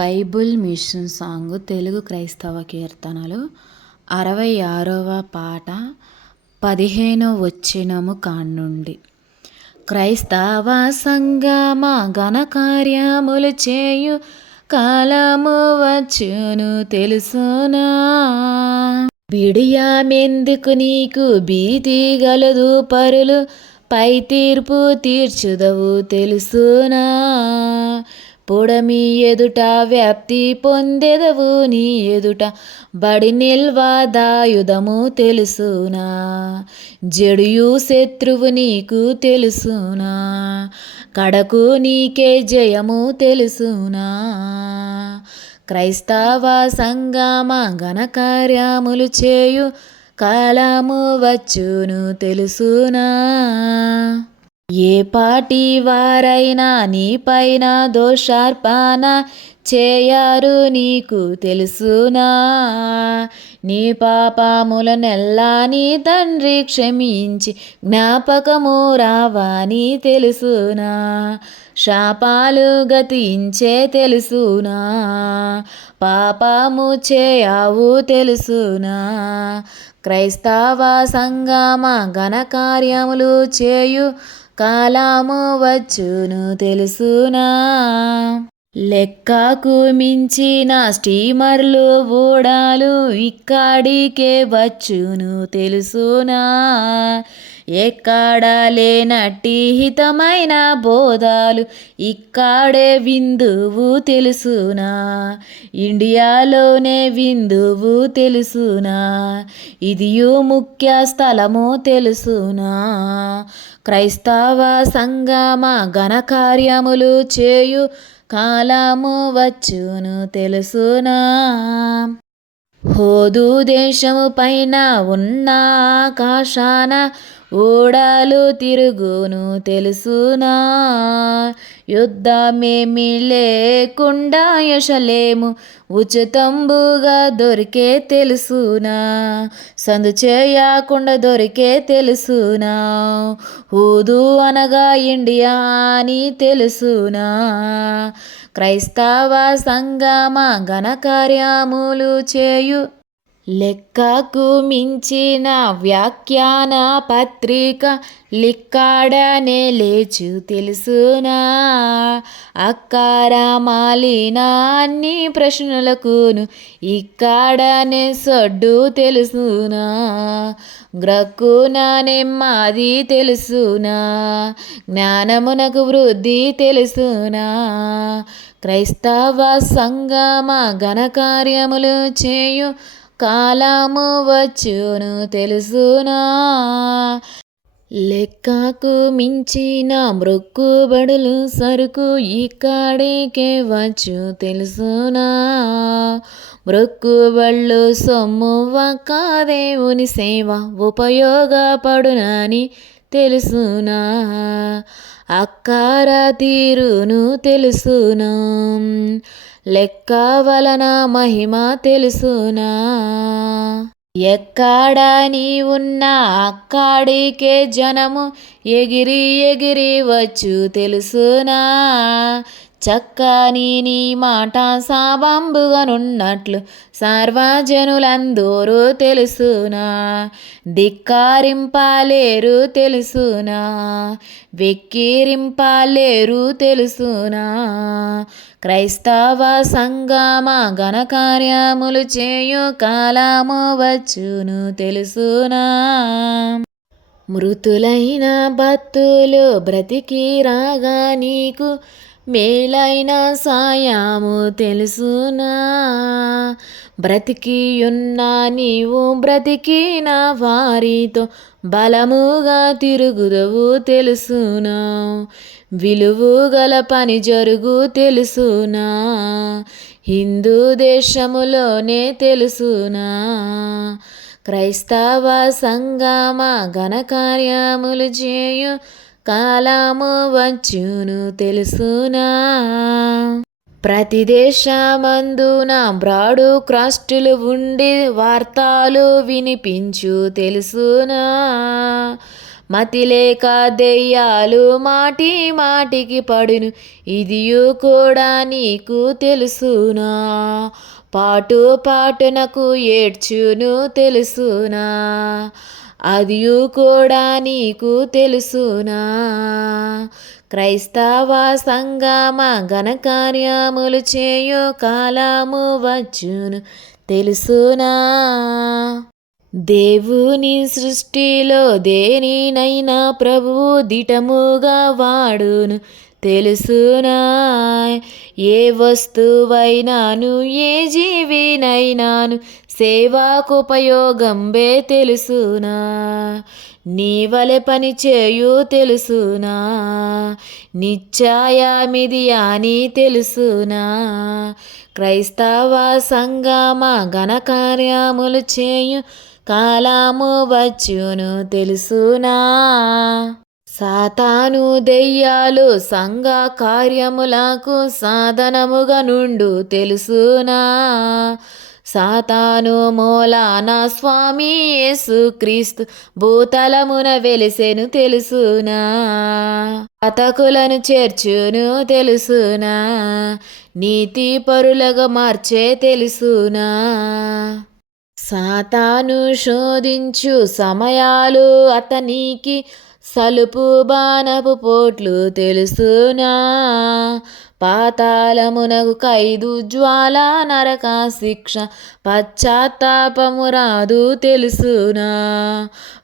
Bible machine song Telugu క్రైస్తవ కీర్తనలు అరవై ఆరవ పాట పదిహేను వచ్చినము కానుండి క్రైస్తవ సంగమ ఘనకార్యములు చేయు కాలము వచ్చును తెలుసునా? బిడియామెందుకు నీకు భీతి గలదు పరులు? పై తీర్పు తీర్చుదవు తెలుసునా? పొడమి ఎదుట వ్యాప్తి పొందెదవు నీ ఎదుట. బడి నిల్వాదాయుధము తెలుసునా. జడియు శత్రువు నీకు తెలుసునా. కడకు నీకే జయము తెలుసునా. క్రైస్తవ సంగమ ఘనకార్యములు చేయు కాలము వచ్చును తెలుసునా. ఏ పాటి వారైనా నీపైన దోషార్పణ చేయారు నీకు తెలుసునా? నీ పాపములనెల్లా నీ తండ్రి క్షమించి జ్ఞాపకము రావాని తెలుసునా? శాపాలు గతించే తెలుసునా? పాపము చేయవు తెలుసునా? క్రైస్తవ సంగమ ఘనకార్యములు చేయు కాలము వచ్చును తెలుసునా? లెక్కకు మించిన స్టీమర్లు ఓడాలు ఇక్కడికే వచ్చును తెలుసునా? ఎక్కడ లేనట్టి హితమైన బోధాలు ఇక్కడే విందువు తెలుసునా. ఇండియాలోనే విందువు తెలుసునా. ఇదియు ముఖ్య స్థలము తెలుసునా. క్రైస్తవ సంగమ ఘనకార్యములు చేయు కాలము వచ్చును తెలుసునా. హోదు దేశము పైన ఉన్న ఆకాశాన ఓడాలు తిరుగును తెలుసునా? యుద్ధమేమి లేకుండా యశలేము ఉచితంబుగా దొరికే తెలుసునా? సందు చేయకుండా దొరికే తెలుసునా? ఊదు అనగా ఇండియా అని తెలుసునా? క్రైస్తవ సంగమ ఘనకార్యములు చేయు లెక్కకు మించిన వ్యాఖ్యాన పత్రిక లిక్కాడనే లేచు తెలుసునా? అక్కార మాలిన అన్ని ప్రశ్నలకును ఇక్కడనే సొడ్డు తెలుసునా? గ్రక్కున నెమ్మది తెలుసునా? జ్ఞానమునకు వృద్ధి తెలుసునా? క్రైస్తవ సంగమ ఘనకార్యములు చేయు కాలము వచ్చును తెలుసునా? లెక్కకు మించిన మృక్కుబడులు సరుకు ఇక్కడికే వచ్చు తెలుసునా? మృక్కుబళ్ళు సొమ్ము ఒక్క దేవుని సేవ ఉపయోగపడునని తెలుసునా? అక్కార తీరును తెలుసునా? లెక్క వలన మహిమ తెలుసునా? ఎక్కడ నీ ఉన్నా అక్కడికే జనము ఎగిరి ఎగిరి వచ్చు తెలుసునా? చక్కని నీ మాట సాబంబుగానున్నట్లు సర్వజనులందరూ తెలుసునా. ధిక్కారింపాలేరు తెలుసునా. వెక్కిరింపాలేరు తెలుసునా. క్రైస్తవ సంగమ ఘనకార్యములు చేయు కాలము వచ్చును తెలుసునా. మృతులైన భక్తులు బ్రతికి రాగా నీకు మేలైన సాయాము తెలుసునా? బ్రతికియున్నా నీవు బ్రతికిన వారితో బలముగా తిరుగుదవు తెలుసునా? విలువు గల పని జరుగు తెలుసునా? హిందూ దేశములోనే తెలుసునా? క్రైస్తవ సంగమ ఘనకార్యములు చేయు కాలము వచ్చును తెలుసునా? ప్రతి దేశమందున బ్రాడు క్రాస్టులు ఉండి వార్తలు వినిపించు తెలుసునా? మతిలేక దెయ్యాలు మాటి మాటికి పడును ఇదియు కూడా నీకు తెలుసునా? పాటు పాటునకు ఏడ్చును తెలుసునా? అదియు కూడా నీకు తెలుసునా. క్రైస్తవ సంగమ ఘనకార్యములు చేయు కాలము వచ్చును తెలుసునా. దేవుని సృష్టిలో దేనినైనా ప్రభువు దిటముగా వాడును. తెలుసునా ఏ వస్తువైనాను ఏ జీవినైనాను సేవాకు ఉపయోగంబే తెలుసునా. నీ వలె పని చేయు తెలుసునా. నిశ్చయమిది అని తెలుసునా. క్రైస్తవ సంగమ ఘనకార్యములు చేయు కాలము వచ్చును తెలుసునా. సాతాను దెయ్యాలు సంఘ కార్యములకు సాధనముగా నుండు తెలుసునా. సాతాను మూలానా స్వామి యేసుక్రీస్తు భూతలమున వెలిసెను తెలుసునా. పతకులను చేర్చును తెలుసునా. నీతి పరులగా మార్చే తెలుసునా. సాతాను శోధించు సమయాలు అతనికి సలుపు బాణపు పోట్లు తెలుసునా? పాతాళమునకు ఖైదు జ్వాల నరక శిక్ష పశ్చాత్తాపము రాదు తెలుసునా?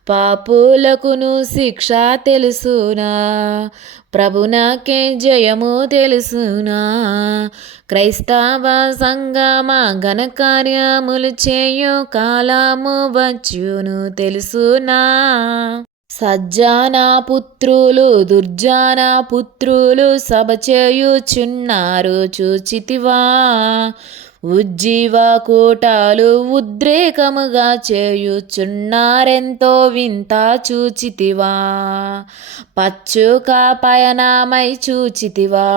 పాపులకును శిక్ష తెలుసునా? ప్రభునాకే జయము తెలుసునా? క్రైస్తవ సంగమ ఘనకార్యములు చేయు కాలము వచ్చును తెలుసునా? సజ్జాన పుత్రులు దుర్జాన పుత్రులు సభ చేయుచున్నారు. చూచితివా ఉజ్జీవ కూటాలు ఉద్రేకముగా చేయుచున్నారెంతో వింత చూచితివా. పచ్చుక పయనమై చూచితివా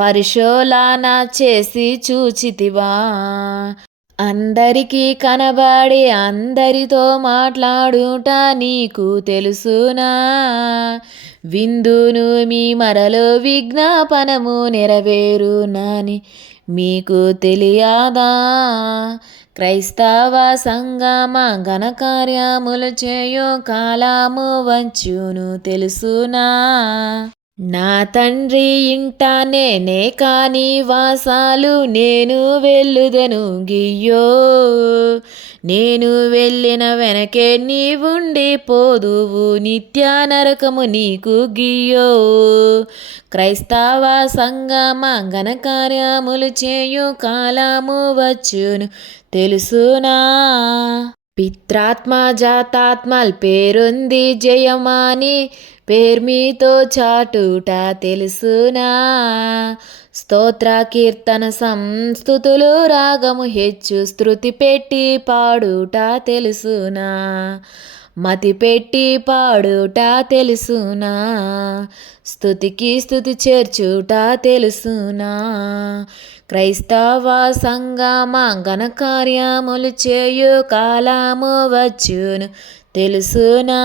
పరిశోలాన చేసి చూచితివా. అందరికీ కనబడి అందరితో మాట్లాడుట నీకు తెలుసునా? విందును మీ మరలో విజ్ఞాపనము నెరవేరునని మీకు తెలియదా? క్రైస్తవ సంగమ ఘనకార్యములు చేయు కాలము వచ్చును తెలుసునా? నా తండ్రి ఇంట నేనే కాని వాసాలు నేను వెళ్ళుదను గియ్యో. నేను వెళ్ళిన వెనకే నీవుండి పోదువు నిత్య నరకము నీకు గియ్యో. క్రైస్తవ సంగమ ఘనకార్యములు చేయు కాలము వచ్చును తెలుసునా? పిత్రాత్మ జాతాత్మల్ పేరుంది జయమాని పేర్మీతో చాటుట తెలుసునా? స్తోత్ర కీర్తన సంస్థుతులు రాగము హెచ్చు స్థృతి పెట్టి పాడుట తెలుసునా? మతి పెట్టి పాడుట తెలుసునా? స్థుతికి స్థుతి చేర్చుట తెలుసునా? క్రైస్తవ సంగమాంగన కార్యములు చేయు కాలము వచ్చును తెలుసునా?